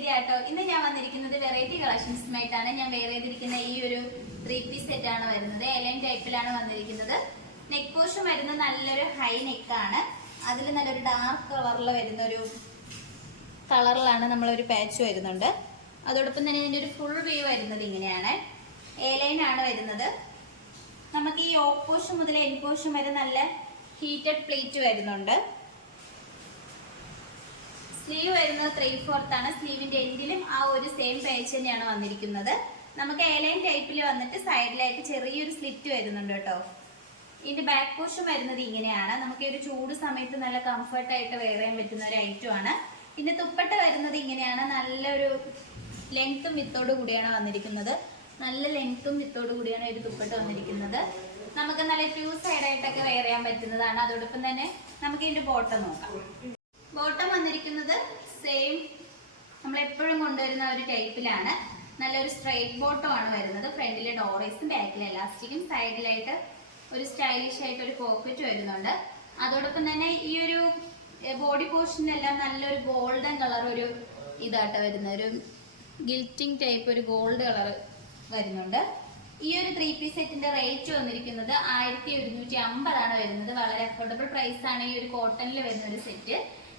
Video ആട്ടോ. ഇന്ന് ഞാൻ വന്നിരിക്കുന്നത് വെറൈറ്റി കളക്ഷൻസുമായിട്ടാണ് ഞാൻ വേറെ ചെയ്തിരിക്കുന്ന ഈ ഒരു ത്രീ പീസ് സെറ്റ് ആണ് വരുന്നത്. എലൈൻ ടൈപ്പിലാണ് വന്നിരിക്കുന്നത്. നെക്ക് പോഷൻ വരുന്നത് നല്ലൊരു ഹൈ നെക്കാണ് അതിൽ നല്ലൊരു ഡാർക്ക് കളറിൽ വരുന്ന ഒരു കളറിലാണ് നമ്മളൊരു പാച്ച് വരുന്നുണ്ട്. അതോടൊപ്പം തന്നെ ഇതിന്റെ ഒരു ഫുൾ വ്യൂ വരുന്നത് ഇങ്ങനെയാണ്. എലൈൻ ലൈൻ ആണ് വരുന്നത്. നമുക്ക് ഈ ഓപ്പോഷൻ മുതൽ എൻ പോഷൻ വരെ നല്ല ഹീറ്റഡ് പ്ലേറ്റ് വരുന്നുണ്ട്. സ്ലീവ് വരുന്നത് ത്രീ ഫോർത്ത് ആണ്. സ്ലീവിന്റെ എൻഡിലും ആ ഒരു സെയിം പേജ് തന്നെയാണ് വന്നിരിക്കുന്നത്. നമുക്ക് എലൈൻ ടൈപ്പിൽ വന്നിട്ട് സൈഡിലായിട്ട് ചെറിയൊരു സ്ലിറ്റ് വരുന്നുണ്ട് കേട്ടോ. ഇതിന്റെ ബാക്ക് പോർഷൻ വരുന്നത് ഇങ്ങനെയാണ്. നമുക്ക് ഒരു ചൂട് സമയത്ത് നല്ല കംഫർട്ടായിട്ട് വെയർ ചെയ്യാൻ പറ്റുന്ന ഒരു ഐറ്റം ആണ്. ഇതിന്റെ തുപ്പട്ട വരുന്നത് ഇങ്ങനെയാണ്. നല്ലൊരു ലെങ്ത്തും വിത്തോട് കൂടിയാണ് വന്നിരിക്കുന്നത്. നല്ല ലെങ്ത്തും വിത്തോട് കൂടിയാണ് ഒരു തുപ്പട്ട വന്നിരിക്കുന്നത്. നമുക്ക് നല്ല ടു സൈഡ് ആയിട്ടൊക്കെ വെയർ ചെയ്യാൻ പറ്റുന്നതാണ്. അതോടൊപ്പം തന്നെ നമുക്ക് ഇതിന്റെ ബോട്ടം നോക്കാം. ബോട്ടം വന്നിരിക്കുന്നത് സെയിം നമ്മൾ എപ്പോഴും കൊണ്ടുവരുന്ന ഒരു ടൈപ്പിലാണ്. നല്ലൊരു സ്ട്രൈറ്റ് ബോട്ടം ആണ് വരുന്നത്. ഫ്രണ്ടിലെ ഡോറേസും ബാക്കിലെ എലാസ്റ്റിക്കും സൈഡിലായിട്ട് ഒരു സ്റ്റൈലിഷ് ആയിട്ട് ഒരു പോക്കറ്റ് വരുന്നുണ്ട്. അതോടൊപ്പം തന്നെ ഈ ഒരു ബോഡി പോർഷനെല്ലാം നല്ലൊരു ഗോൾഡൻ കളർ ഒരു ഇതായിട്ട് വരുന്ന ഒരു ഗിൽറ്റിംഗ് ടൈപ്പ് ഒരു ഗോൾഡ് കളർ വരുന്നുണ്ട്. ഈ ഒരു ത്രീ പീസ് സെറ്റിന്റെ റേറ്റ് വന്നിരിക്കുന്നത് ആയിരത്തി ഒരുന്നൂറ്റി അമ്പതാണ് വരുന്നത്. വളരെ അഫോർഡബിൾ പ്രൈസ് ആണ് ഈ ഒരു കോട്ടണിൽ വരുന്ന ഒരു സെറ്റ്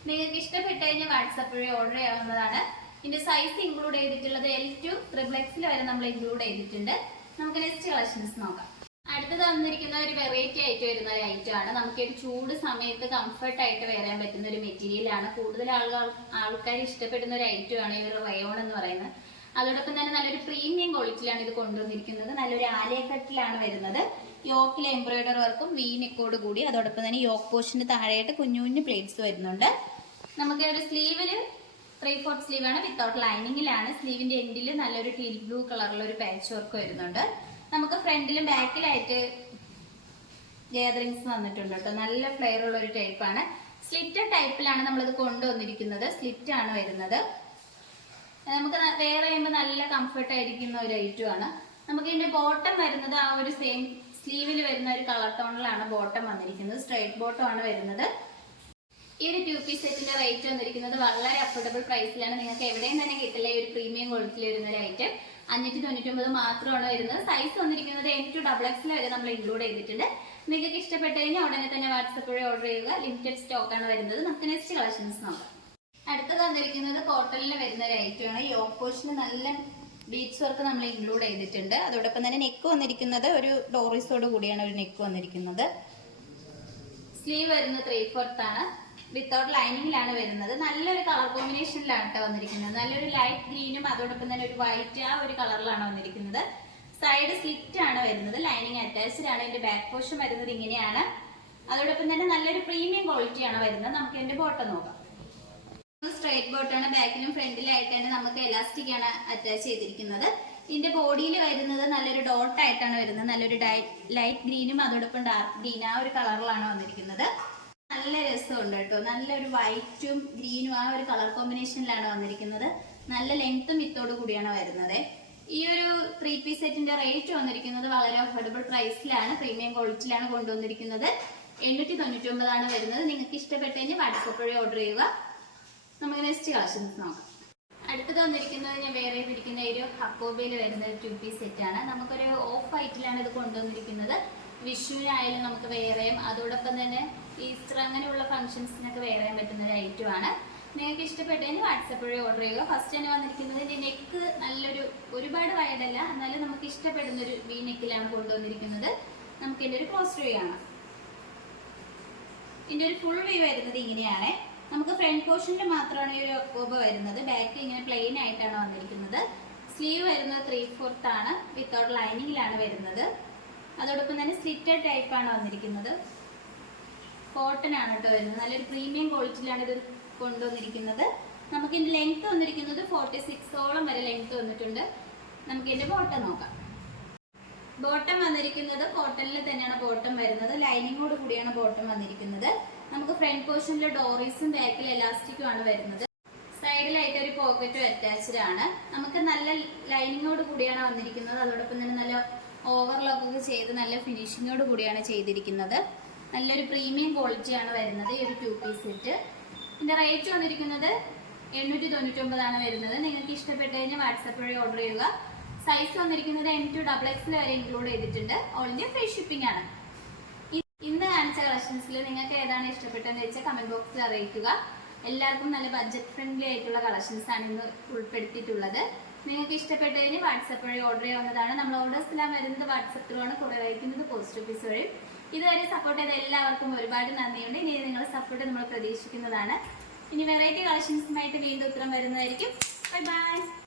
നിങ്ങൾക്ക് ഇഷ്ടപ്പെട്ട് കഴിഞ്ഞാൽ വാട്സാപ്പ് വഴി ഓർഡർ ചെയ്യാവുന്നതാണ്. ഇതിന്റെ സൈസ് ഇൻക്ലൂഡ് ചെയ്തിട്ടുള്ളത് എൽ ടു ട്രിപ്പിൾ വരെ നമ്മൾ ഇൻക്ലൂഡ് ചെയ്തിട്ടുണ്ട്. നമുക്ക് നെക്സ്റ്റ് കളക്ഷൻസ് നോക്കാം. അടുത്തത് വന്നിരിക്കുന്ന ഒരു വെറൈറ്റി ആയിട്ട് വരുന്ന ഒരു ഐറ്റം ആണ്. നമുക്ക് ഒരു ചൂട് സമയത്ത് കംഫർട്ട് ആയിട്ട് വരാൻ പറ്റുന്ന ഒരു മെറ്റീരിയൽ ആണ്. കൂടുതൽ ആളുകൾ ആൾക്കാർ ഇഷ്ടപ്പെടുന്ന ഒരു ഐറ്റം ആണ് ഈ ഒരു റയോൺ എന്ന് പറയുന്നത്. അതോടൊപ്പം തന്നെ നല്ലൊരു പ്രീമിയം ക്വാളിറ്റിയിലാണ് ഇത് കൊണ്ടുവന്നിരിക്കുന്നത്. നല്ലൊരു ആലയക്കട്ടിലാണ് കട്ടിലാണ് വരുന്നത്. യോക്കിലെ എംബ്രോയിഡറി വർക്കും വീനെക്കോട് കൂടി. അതോടൊപ്പം തന്നെ യോക്ക് പോഷന് താഴെയായിട്ട് കുഞ്ഞു കുഞ്ഞു പ്ലേറ്റ്സ് വരുന്നുണ്ട്. നമുക്ക് ഒരു സ്ലീവിൽ ത്രീ ഫോർത്ത് സ്ലീവ് ആണ് വിത്തൗട്ട് ലൈനിങ്ങിലാണ് സ്ലീവിന്റെ എൻഡിൽ നല്ലൊരു ടീൽ ബ്ലൂ കളറിലുള്ള ഒരു പാച്ച് വർക്ക് വരുന്നുണ്ട്. നമുക്ക് ഫ്രണ്ടിലും ബാക്കിലായിട്ട് ഗ്യാദറിങ്സ് വന്നിട്ടുണ്ട് കേട്ടോ. നല്ല ഫ്ലെയർ ഉള്ള ഒരു ടൈപ്പാണ് സ്ലിറ്റ് ടൈപ്പിലാണ് നമ്മളിത് കൊണ്ടുവന്നിരിക്കുന്നത്. സ്ലിറ്റ് ആണ് വരുന്നത്. നമുക്ക് വേറെ ചെയ്യുമ്പോൾ നല്ല കംഫർട്ട് ആയിരിക്കുന്ന ഒരു ഐറ്റം ആണ്. നമുക്ക് ഇതിന്റെ ബോട്ടം വരുന്നത് ആ ഒരു സെയിം സ്ലീവിൽ വരുന്ന ഒരു കളർ ടോണിലാണ് ബോട്ടം വന്നിരിക്കുന്നത്. സ്ട്രൈറ്റ് ബോട്ടം ആണ് വരുന്നത്. ഈ ഒരു ടു പീസ് സെറ്റിന്റെ റേറ്റ് വന്നിരിക്കുന്നത് വളരെ അഫോർഡബിൾ പ്രൈസിലാണ് നിങ്ങൾക്ക് എവിടെയും തന്നെ കിട്ടില്ല ഈ ഒരു പ്രീമിയം ക്വാളിറ്റിയിൽ വരുന്ന ഒരു ഐറ്റം അഞ്ഞൂറ്റി തൊണ്ണൂറ്റി ഒമ്പത് മാത്രമാണ് വരുന്നത്. സൈസ് വന്നിരിക്കുന്നത് എം ടു ഡബിൾ എക്സിൽ വരെ നമ്മൾ ഇൻക്ലൂഡ് ചെയ്തിട്ടുണ്ട്. നിങ്ങൾക്ക് ഇഷ്ടപ്പെട്ട് കഴിഞ്ഞാൽ ഉടനെ തന്നെ വാട്സപ്പ് വഴി ഓർഡർ ചെയ്യുക. ലിമിറ്റഡ് സ്റ്റോക്ക് ആണ് വരുന്നത്. നമുക്ക് നെക്സ്റ്റ് കളക്ഷൻസ് നോക്കാം. അടുത്തത് വന്നിരിക്കുന്നത് കോട്ടണിൽ വരുന്ന ഒരു ഐറ്റം ആണ്. ഈ ഓപ്പോഷന് നല്ല ബീഡ്സ് വർക്ക് നമ്മൾ ഇൻക്ലൂഡ് ചെയ്തിട്ടുണ്ട്. അതോടൊപ്പം തന്നെ നെക്ക് വന്നിരിക്കുന്നത് ഒരു ഡോറിസോട് കൂടിയാണ് ഒരു നെക്ക് വന്നിരിക്കുന്നത്. സ്ലീവ് വരുന്നത് ത്രീ ഫോർത്ത് ആണ്. വിത്തൗട്ട് ലൈനിങ്ങിലാണ് വരുന്നത്. നല്ലൊരു കളർ കോമ്പിനേഷനിലാണ് കേട്ടോ വന്നിരിക്കുന്നത്. നല്ലൊരു ലൈറ്റ് ഗ്രീനും അതോടൊപ്പം തന്നെ ഒരു വൈറ്റ് ആ ഒരു കളറിലാണ് വന്നിരിക്കുന്നത്. സൈഡ് സ്ലിറ്റ് ആണ് വരുന്നത്. ലൈനിങ് അറ്റാച്ച്ഡ് ആണ്. ഇതിന്റെ ബാക്ക് പോർഷൻ വരുന്നത് ഇങ്ങനെയാണ്. അതോടൊപ്പം തന്നെ നല്ലൊരു പ്രീമിയം ക്വാളിറ്റി ആണ് വരുന്നത്. നമുക്ക് ഇതിന്റെ ബോട്ടം നോക്കാം. സ്ട്രേറ്റ് ബോട്ടാണ് ബാക്കിലും ഫ്രണ്ടിലായിട്ട് തന്നെ നമുക്ക് എലാസ്റ്റിക് ആണ് അറ്റാച്ച് ചെയ്തിരിക്കുന്നത്. ഇതിന്റെ ബോഡിയിൽ വരുന്നത് നല്ലൊരു ഡോട്ട് ആയിട്ടാണ് വരുന്നത്. നല്ലൊരു ലൈറ്റ് ഗ്രീനും അതോടൊപ്പം ഡാർക്ക് ഗ്രീൻ ആ ഒരു കളറിലാണ് വന്നിരിക്കുന്നത്. നല്ല രസമുണ്ട് കേട്ടോ. നല്ലൊരു വൈറ്റും ഗ്രീനും ആ ഒരു കളർ കോമ്പിനേഷനിലാണ് വന്നിരിക്കുന്നത്. നല്ല ലെങ്ത്തും വിത്തോട് കൂടിയാണ് വരുന്നത്. ഈ ഒരു ത്രീ പീസ് സെറ്റിന്റെ റേറ്റ് വന്നിരിക്കുന്നത് വളരെ അഫോർഡബിൾ പ്രൈസിലാണ് പ്രീമിയം ക്വാളിറ്റിയിലാണ് കൊണ്ടുവന്നിരിക്കുന്നത് എണ്ണൂറ്റി തൊണ്ണൂറ്റി ഒമ്പതാണ് വരുന്നത്. നിങ്ങൾക്ക് ഇഷ്ടപ്പെട്ടതിന് വാട്സപ്പ് വഴി ഓർഡർ ചെയ്യുക. നമുക്ക് നെക്സ്റ്റ് കളക്ഷൻസ് നോക്കാം. അടുത്തത് വന്നിരിക്കുന്നത് ഞാൻ വേറെ പിടിക്കുന്ന ഒരു ഹക്കോബയിൽ വരുന്ന ടു പീസ് ആണ്. നമുക്കൊരു ഓഫ് വൈറ്റിലാണ് ഇത് കൊണ്ടുവന്നിരിക്കുന്നത്. വിഷുവിനായാലും നമുക്ക് വേറെയും അതോടൊപ്പം തന്നെ ഈസ്റ്റർ അങ്ങനെയുള്ള ഫംഗ്ഷൻസിനൊക്കെ വേറെയും പറ്റുന്ന ഒരു ആണ്. നിങ്ങൾക്ക് ഇഷ്ടപ്പെട്ടതിന് വാട്സപ്പ് വഴി ഓർഡർ ചെയ്യുക. ഫസ്റ്റ് തന്നെ വന്നിരിക്കുന്നത് ഇതിന്റെ നെക്ക് നല്ലൊരു ഒരുപാട് വൈഡല്ല എന്നാലും നമുക്ക് ഇഷ്ടപ്പെടുന്ന ഒരു വി നെക്കിലാണ് കൊണ്ടുവന്നിരിക്കുന്നത്. നമുക്ക് ഇതിന്റെ ഒരു ക്ലോസ് വ്യൂ കാണാം. ഇതിന്റെ ഒരു ഫുൾ വ്യൂ വരുന്നത് ഇങ്ങനെയാണ്. നമുക്ക് ഫ്രണ്ട് പോർഷനിൽ മാത്രമാണ് ഈ ഒരു ഒക്കോബ വരുന്നത്. ബാക്ക് ഇങ്ങനെ പ്ലെയിൻ ആയിട്ടാണ് വന്നിരിക്കുന്നത്. സ്ലീവ് വരുന്നത് ത്രീ ഫോർത്ത് ആണ് വിത്തൗട്ട് ലൈനിങ്ങിലാണ് വരുന്നത്. അതോടൊപ്പം തന്നെ സ്ലിറ്റഡ് ടൈപ്പ് ആണ് വന്നിരിക്കുന്നത്. കോട്ടൺ ആണ് കേട്ടോ വരുന്നത്. നല്ലൊരു പ്രീമിയം ക്വാളിറ്റിയിലാണ് ഇത് കൊണ്ടുവന്നിരിക്കുന്നത്. നമുക്ക് ഇതിന്റെ ലെങ്ത് വന്നിരിക്കുന്നത് ഫോർട്ടി സിക്സോളം വരെ ലെങ്ത് വന്നിട്ടുണ്ട്. നമുക്ക് ഇതിന്റെ ബോട്ടം നോക്കാം. ബോട്ടം വന്നിരിക്കുന്നത് കോട്ടണിൽ തന്നെയാണ് ബോട്ടം വരുന്നത്. ലൈനിങ്ങോട് കൂടിയാണ് ബോട്ടം വന്നിരിക്കുന്നത്. നമുക്ക് ഫ്രണ്ട് പോർഷനിൽ ഡോറീസും ബാക്കിൽ എലാസ്റ്റിക്കും ആണ് വരുന്നത്. സൈഡിലായിട്ട് ഒരു പോക്കറ്റും അറ്റാച്ച്ഡ് ആണ്. നമുക്ക് നല്ല ലൈനിങ്ങോട് കൂടിയാണ് വന്നിരിക്കുന്നത്. അതോടൊപ്പം തന്നെ നല്ല ഓവർലോക്ക് ഒക്കെ ചെയ്ത് നല്ല ഫിനിഷിങ്ങോട് കൂടിയാണ് ചെയ്തിരിക്കുന്നത്. നല്ലൊരു പ്രീമിയം ക്വാളിറ്റി ആണ് വരുന്നത് ഈ ഒരു ടു പീസ് സെറ്റ് ഇതിന്റെ റേറ്റ് വന്നിരിക്കുന്നത് എണ്ണൂറ്റി തൊണ്ണൂറ്റൊമ്പതാണ് വരുന്നത്. നിങ്ങൾക്ക് ഇഷ്ടപ്പെട്ട് കഴിഞ്ഞാൽ വാട്സപ്പ് വഴി ഓർഡർ ചെയ്യുക. സൈസ് വന്നിരിക്കുന്നത് എം ടു ഡബിൾ എക്സിൽ വരെ ഇൻക്ലൂഡ് ചെയ്തിട്ടുണ്ട്. ഓൾ ഫ്രീ ഷിപ്പിംഗ് ആണ്. ഇന്ന് കാണിച്ച കളക്ഷൻസിൽ നിങ്ങൾക്ക് ഏതാണ് ഇഷ്ടപ്പെട്ടതെന്ന് വെച്ചാൽ കമന്റ് ബോക്സിൽ അറിയിക്കുക. എല്ലാവർക്കും നല്ല ബഡ്ജറ്റ് ഫ്രണ്ട്ലി ആയിട്ടുള്ള കളക്ഷൻസ് ആണ് ഇന്ന് ഉൾപ്പെടുത്തിയിട്ടുള്ളത്. നിങ്ങൾക്ക് ഇഷ്ടപ്പെട്ടതിന് വാട്സപ്പ് വഴി ഓർഡർ ചെയ്യാവുന്നതാണ്. നമ്മൾ ഓർഡേഴ്സ് എല്ലാം വരുന്നത് വാട്സപ്പിലാണ് കുറേ അയക്കുന്നത് പോസ്റ്റ് ഓഫീസ് വഴി. ഇതുവരെ സപ്പോർട്ട് ചെയ്ത എല്ലാവർക്കും ഒരുപാട് നന്ദിയുണ്ട്. ഇനി നിങ്ങളുടെ സപ്പോർട്ട് നമ്മൾ പ്രതീക്ഷിക്കുന്നതാണ്. ഇനി വെറൈറ്റി കളക്ഷൻസുമായിട്ട് വീണ്ടും ഉത്തരം വരുന്നതായിരിക്കും. Bye bye